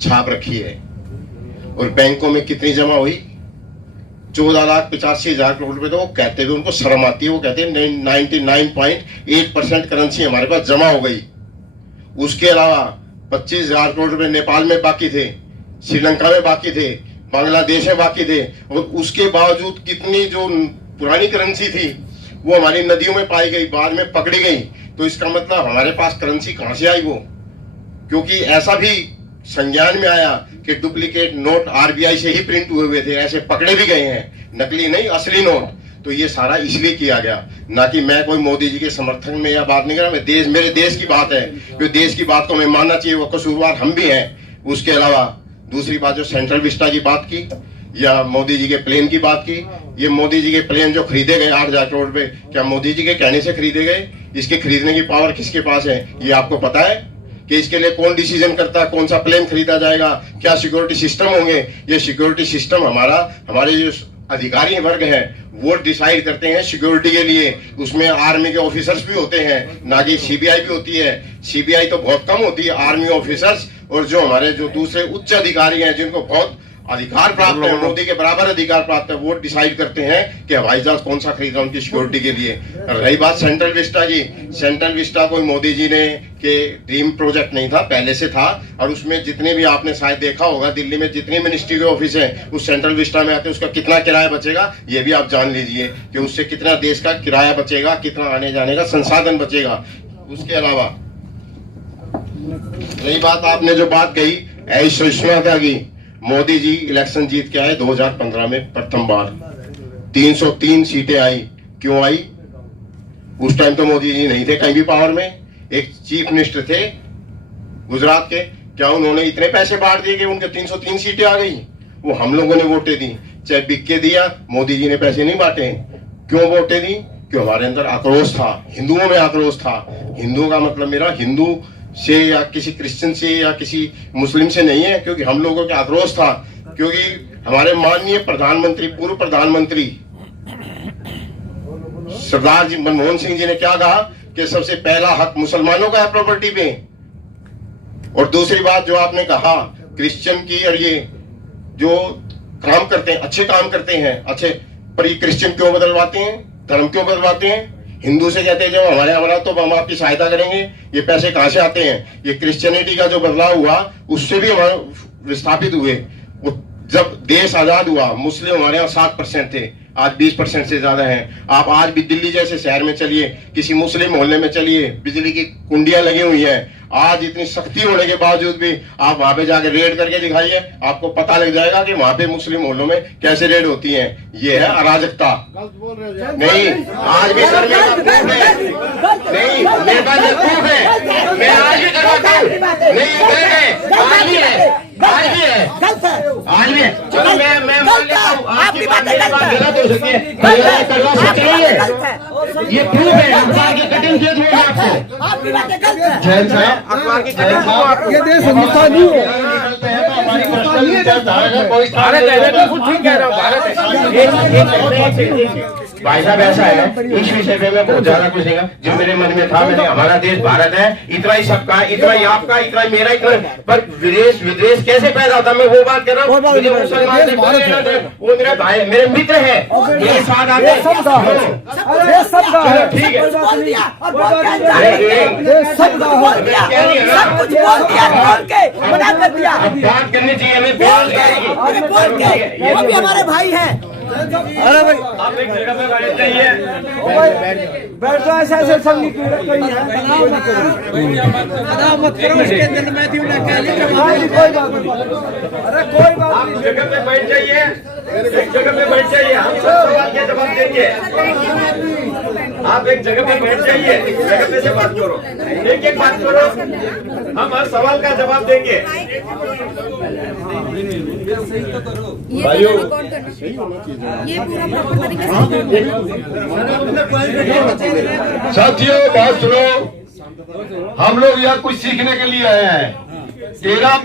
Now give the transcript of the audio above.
छाप रखी है। और बैंकों में कितनी जमा हुई? 14,85,000 करोड़ रुपए। तो वो कहते हुए उनको शर्म आती है, वो कहते हैं 99.8% करेंसी हमारे पास जमा हो गई। उसके अलावा 25,000 करोड़ रुपए नेपाल में बाकी थे, श्रीलंका में बाकी थे, बांग्लादेश में बाकी थे। और उसके बावजूद कितनी जो पुरानी करेंसी थी वो हमारी नदियों में पाई गई, बाद में पकड़ी गई। तो इसका मतलब हमारे पास करेंसी कहां से आई वो? क्योंकि ऐसा भी संज्ञान में आया कि डुप्लीकेट नोट आरबीआई से ही प्रिंट हुए थे, ऐसे पकड़े भी गए हैं, नकली नहीं असली नोट। तो ये सारा इसलिए किया गया, ना कि मैं कोई मोदी जी के समर्थन में या बात नहीं कर रहा। मैं मेरे देश की बात है, जो देश की बात को मैं मानना चाहिए, वो कसूरवार हम भी हैं। उसके अलावा दूसरी बात, जो सेंट्रल विस्टा की बात की या मोदी जी के प्लेन की बात की, ये मोदी जी के प्लेन जो खरीदे गए 8,000 करोड़ रुपए, क्या मोदी जी के कहने से खरीदे गए? इसके खरीदने की पावर किसके पास है, ये आपको पता है? कि इसके लिए कौन डिसीजन करता है, कौन सा प्लेन खरीदा जाएगा, क्या सिक्योरिटी सिस्टम होंगे? ये सिक्योरिटी सिस्टम हमारे जो अधिकारी वर्ग है वो डिसाइड करते हैं सिक्योरिटी के लिए। उसमें आर्मी के ऑफिसर्स भी होते हैं, ना कि सीबीआई भी होती है। सीबीआई तो बहुत कम होती है, आर्मी ऑफिसर्स और जो हमारे जो दूसरे उच्च अधिकारी हैं जिनको बहुत अधिकार प्राप्त है, मोदी के बराबर अधिकार प्राप्त है, वो डिसाइड करते हैं कि हवाई जहाज कौन सा खरीदना उनकी सिक्योरिटी के लिए। रही बात सेंट्रल विस्टा की, सेंट्रल विस्टा कोई मोदी जी ने के ड्रीम प्रोजेक्ट नहीं था, पहले से था। और उसमें जितने भी आपने शायद देखा होगा, दिल्ली में जितनी मिनिस्ट्री के ऑफिस है उस सेंट्रल विस्टा में आते हैं, उसका कितना किराया बचेगा ये भी आप जान लीजिए कि उससे कितना देश का किराया बचेगा, कितना आने जाने का संसाधन बचेगा। उसके अलावा रही बात, आपने जो बात कही अविश्वसनीयता की, मोदी जी इलेक्शन जीत के आए 2015 में प्रथम बार, 303 सीटें आई। क्यों आई? उस टाइम तो मोदी जी नहीं थे कहीं भी पावर में, एक चीफ मिनिस्टर थे गुजरात के। क्या उन्होंने इतने पैसे बांट दिए कि उनके 303 सीटें आ गई? वो हम लोगों ने वोटें दी, चाहे बिक के दिया, मोदी जी ने पैसे नहीं बांटे। क्यों वोटें दी? क्यों हमारे अंदर आक्रोश था, हिंदुओं में आक्रोश था। हिंदुओं का मतलब मेरा हिंदू से या किसी क्रिश्चियन से या किसी मुस्लिम से नहीं है, क्योंकि हम लोगों के आक्रोश था। क्योंकि हमारे माननीय प्रधानमंत्री, पूर्व प्रधानमंत्री सरदार जी मनमोहन सिंह जी ने क्या कहा कि सबसे पहला हक मुसलमानों का है प्रॉपर्टी पे। और दूसरी बात जो आपने कहा क्रिश्चियन की, और ये जो काम करते हैं, अच्छे काम करते हैं, अच्छे, पर ये क्रिश्चियन क्यों बदलवाते हैं, धर्म क्यों बदलवाते हैं? हिंदू से कहते हैं जब हमारे हमारा तो हम आपकी सहायता करेंगे। ये पैसे कहां से आते हैं? ये क्रिश्चियनिटी का जो बदलाव हुआ उससे भी हमारे विस्थापित हुए। जब देश आजाद हुआ, मुस्लिम हमारे यहाँ 7% थे, आज 20% से ज्यादा हैं। आप आज भी दिल्ली जैसे शहर में चलिए, किसी मुस्लिम मोहल्ले में चलिए, बिजली की कुंडियां लगी हुई हैं। आज इतनी सख्ती होने के बावजूद भी आप वहां पे जाके रेड करके दिखाइए, आपको पता लग जाएगा कि वहां पे मुस्लिम मोहल्लों में कैसे रेड होती है। ये है अराजकता। नहीं, आज भी सर मेरे पास प्रूफ है, नहीं मेरे पास प्रूफ है, मैं आज भी करवाता हूँ। नहीं आज भी है, आज भी है, आज भी है। चलो मैं मान लेता हूँ आपकी बात मेरी बात गलत हो सकती है, करवा सकते हैं। ये प्रूफ है, अखबार की कटिंग से दूंगा आपको। आपकी बात गलत है। जैन साहब, अखबार की कटिंग, ये देश हिंदुस्तानी है, हमारी पर्सनल विचारधारा का कोई भारत है, मैं खुद ठीक कह रहा हूँ, भारत है। भाई साहब ऐसा है, इस विषय पे मैं बहुत ज्यादा कुछ नहीं कहा, जो मेरे मन में था मैंने, हमारा देश भारत है, इतना ही सबका है, इतना ही आपका, इतना ही मेरा, इतना। पर विदेश कैसे पैदा होता, मैं वो बात कर रहा हूँ। मुझे मुसलमान से कोई लेना देना, वो मेरा भाई, मेरे मित्र है, मेरे साथ आते हैं। ठीक है, बात करनी चाहिए हमें, वो भी हमारे भाई हैं। अरे भाई आप एक जगह पे बैठ जाइए, बैठ जाओ। ऐसे संगीत कोई है, मत करो उसके अंदर मैं दियो ना काली कोई बात नहीं। अरे कोई बात नहीं, आप जगह पे बैठ जाइए, एक जगह पे बैठ जाइए, हम सब सवाल के जवाब देंगे। आप एक जगह पे बैठ जाइए, एक जगह पे से बात करो, एक एक बात करो, हम हर सवाल का जवाब देंगे। भाइयों ये पूरा प्रॉपर तरीके से साथियों बात सुनो, हम लोग यहाँ कुछ सीखने के लिए आए हैं। तेरा